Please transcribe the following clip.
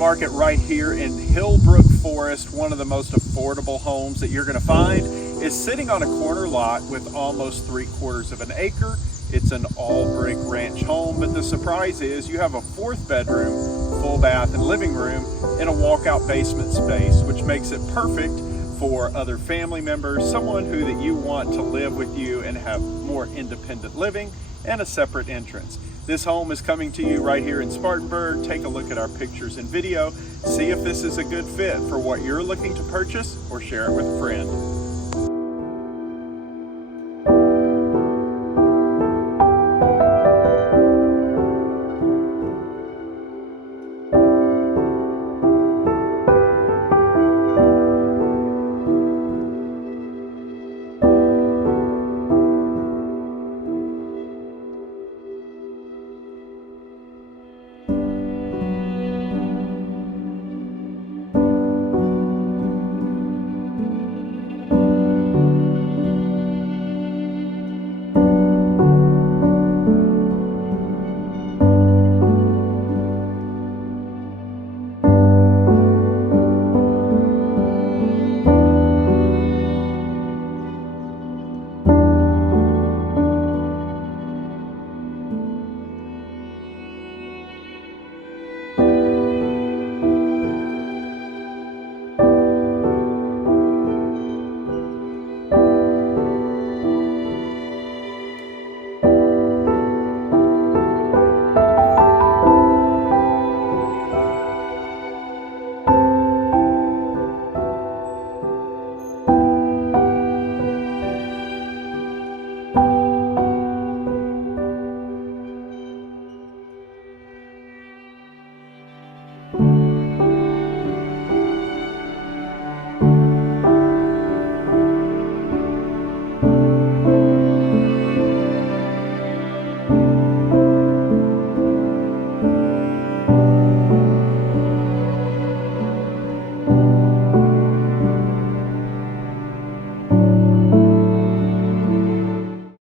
market right here in Hillbrook Forest. One of the most affordable homes that you're going to find is sitting on a corner lot with almost 3/4 of an acre. It's an all brick ranch home, but the surprise is you have a 4th bedroom, full bath and living room in a walkout basement space, which makes it perfect for other family members, someone that you want to live with you and have more independent living and a separate entrance. This home is coming to you right here in Spartanburg. Take a look at our pictures and video. See if this is a good fit for what you're looking to purchase or share it with a friend.